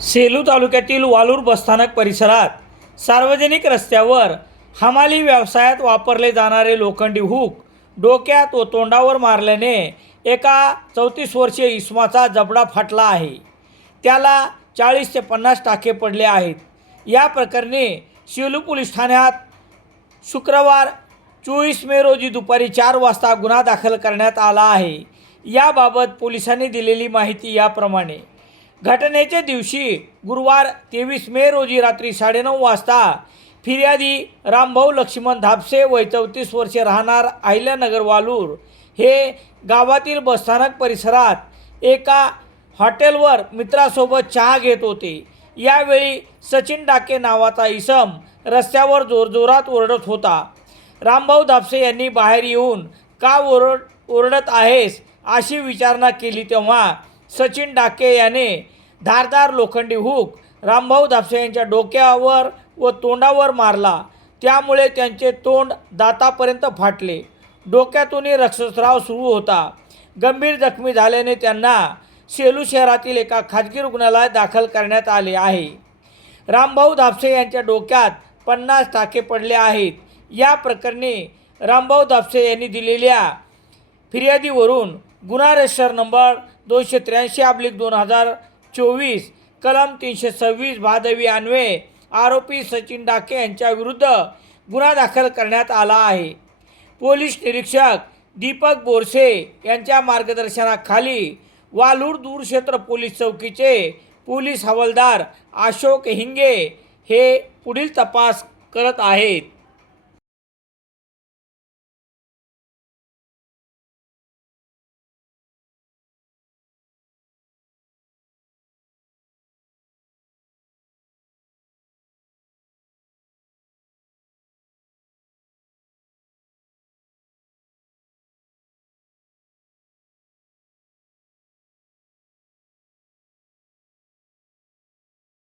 सेलू तालुक्यातील वालूर बसस्थानक परिसरात सार्वजनिक रस्त्यावर हमाली व्यवसायात वापरले जाणारे लोखंडी हुक डोक्यात व तोंडावर मारल्याने एका चौतीस वर्षीय इस्माचा जबडा फाटला आहे. त्याला चाळीस ते पन्नास टाके पडले आहेत. या प्रकरणी सेलू पोलीस ठाण्यात शुक्रवार चोवीस मे रोजी दुपारी चार वाजता गुन्हा दाखल करण्यात आला आहे. याबाबत पोलिसांनी दिलेली माहिती याप्रमाणे. घटनेच्या दिवशी गुरुवार तेवीस मे रोजी रात्री साडेनऊ वाजता फिर्यादी रामभाऊ लक्ष्मण धापसे वय चौतीस वर्षे राहणार अहिल्यानगर वालूर हे गावातील बसस्थानक परिसरात एका हॉटेलवर मित्रासोबत चहा घेत होते. यावेळी सचिन डाके नावाचा इसम रस्त्यावर जोरजोरात ओरडत होता. रामभाऊ धापसे यांनी बाहेर येऊन का ओरड ओरडत आहेस? अशी विचारणा केली तेव्हा सचिन डाके याने धारदार लोखंडी हुक रामभाऊ दापसे यांच्या डोक्यावर व तोंडावर मारला. त्यामुळे त्यांचे तोंड दातापर्यंत फाटले. डोक्यातूनही रक्तस्राव सुरू होता. गंभीर जखमी झाल्याने त्यांना सेलू शहरातील एका खाजगी रुग्णालयात दाखल करण्यात आले आहे. रामभाऊ धापसे यांच्या डोक्यात पन्नास टाके पडले आहेत. या प्रकरणी रामभाऊ धापसे यांनी दिलेल्या फिर्यादीवरून गुन्हा रजिस्टर नंबर दोनशे त्र्याऐंशी अब्लिक दोन हजार चोवीस. कलम तीनशे सव्वीस भादवी अन्वे आरोपी सचिन डाके यांच्या विरुद्ध गुन्हा दाखल करण्यात आला आहे. पोलीस निरीक्षक दीपक बोरसे यांच्या मार्गदर्शनाखाली वालूर दूरक्षेत्र पोलीस चौकीचे पोलीस हवालदार अशोक हिंगे हे पुढील तपास करत आहेत.